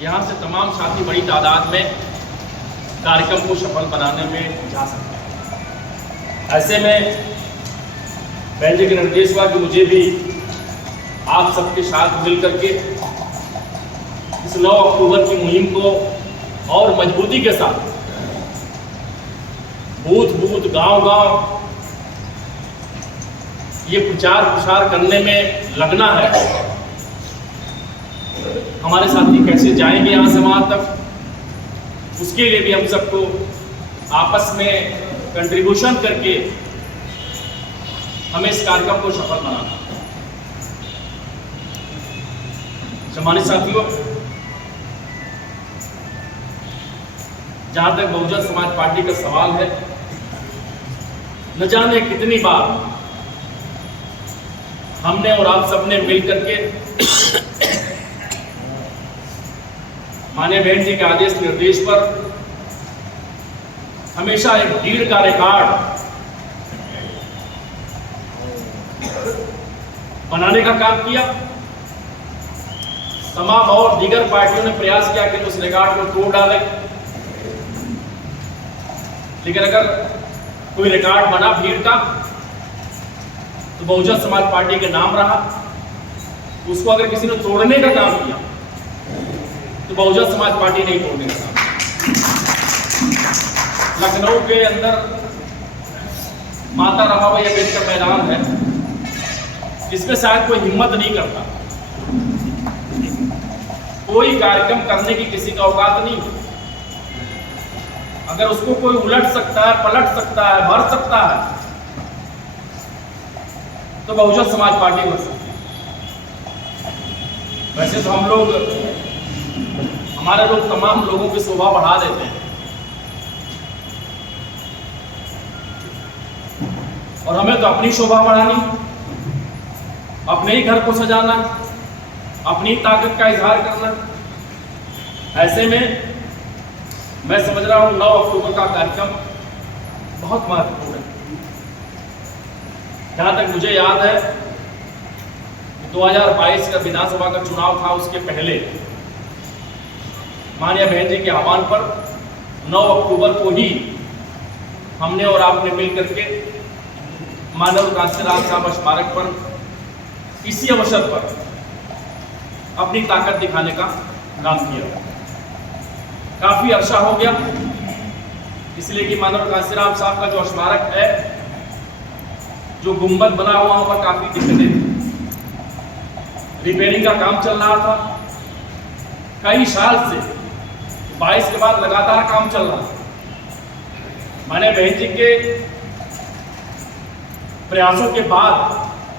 यहाँ से तमाम साथी बड़ी तादाद में कार्यक्रम को सफल बनाने में जा सकते हैं। ऐसे में बहन जी के निर्देश हुआ कि मुझे भी आप सबके साथ मिल करके इस 9 अक्टूबर की मुहिम को और मजबूती के साथ बूथ बूथ गांव-गांव ये प्रचार प्रसार करने में लगना है। हमारे साथी कैसे जाएंगे यहाँ से वहाँ तक, उसके लिए भी हम सबको आपस में कंट्रीब्यूशन करके हमें इस कार्यक्रम को सफल बनाना। सम्मानित साथियों, जहां तक बहुजन समाज पार्टी का सवाल है, न जाने कितनी बार हमने और आप सबने मिल करके माननीय बहन जी के आदेश निर्देश पर हमेशा एक भीड़ का रिकॉर्ड बनाने का काम किया। तमाम और दीगर पार्टियों ने प्रयास किया कि उस रिकॉर्ड को तोड़ डालें, लेकिन अगर कोई रिकॉर्ड बना भीड़ का तो बहुजन समाज पार्टी के नाम रहा। उसको अगर किसी ने तोड़ने का काम किया तो बहुजन समाज पार्टी नहीं तोड़ने का काम। लखनऊ के अंदर माता रमाबाई अम्बेडकर मैदान है, इसमें शायद कोई हिम्मत नहीं करता। कोई कार्यक्रम करने की किसी का औकात नहीं। अगर उसको कोई उलट सकता है, पलट सकता है, भर सकता है, तो बहुजन समाज पार्टी बन सकती है। वैसे तो हम लोग, हमारे लोग तमाम लोगों की शोभा बढ़ा देते हैं, और हमें तो अपनी शोभा बढ़ानी, अपने ही घर को सजाना, अपनी ताकत का इजहार करना। ऐसे में मैं समझ रहा हूं 9 अक्टूबर का कार्यक्रम बहुत महत्वपूर्ण है। जहां तक मुझे याद है 2022 का विधानसभा का चुनाव था, उसके पहले माननीय बहन जी के आह्वान पर 9 अक्टूबर को ही हमने और आपने मिल करके मानव कांशीराम साहब स्मारक पर इसी अवसर पर अपनी ताकत दिखाने का काम किया। काफी अरसा हो गया, इसलिए कि मानव कांशीराम साहब का जो स्मारक है, जो गुंबद बना हुआ, वहां पर काफी दिक्कतें थी। रिपेयरिंग का काम चल रहा था कई साल से, 22 के बाद लगातार काम चल रहा। मैंने बहन जी के प्रयासों के बाद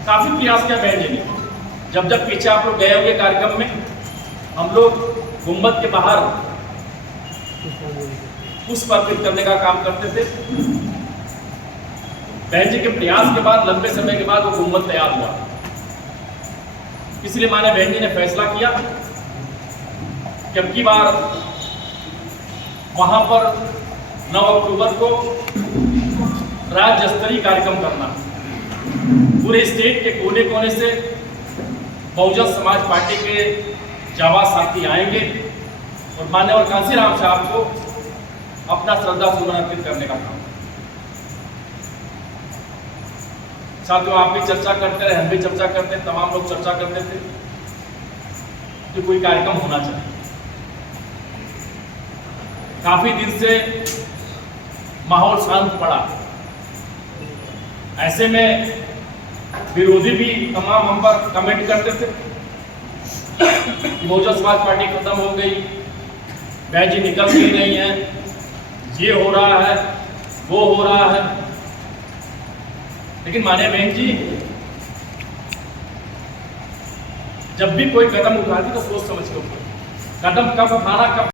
काफी प्रयास किया बहन जी ने। जब पीछे आप लोग गए होंगे कार्यक्रम में, हम लोग गुंबद के बाहर पुष्प अर्पित करने का काम करते थे। बहन जी के प्रयास के बाद लंबे समय के बाद वो गुंबद तैयार हुआ। इसलिए माने बहन जी ने फैसला किया कि अब की बार वहां पर 9 अक्टूबर को राज्य स्तरीय कार्यक्रम करना। पूरे स्टेट के कोने कोने से बहुजन समाज पार्टी के जाबाज साथी आएंगे और माननीय कांशीराम साहब को अपना श्रद्धा सुमन अर्पित करने का काम। साथियों, आप भी चर्चा करते रहे, हम भी चर्चा करते, तमाम लोग चर्चा करते थे कि कोई कार्यक्रम होना चाहिए। काफी दिन से माहौल शांत पड़ा। ऐसे में विरोधी भी तमाम हम पर कमेंट करते थे कि बहुजन समाज पार्टी खत्म हो गई, बहन जी निकल ही नहीं है, ये हो रहा है, वो हो रहा है। लेकिन माने बहन जी जब भी कोई कदम उठाती तो सोच समझ के उठाती। कदम कब उठाना, कब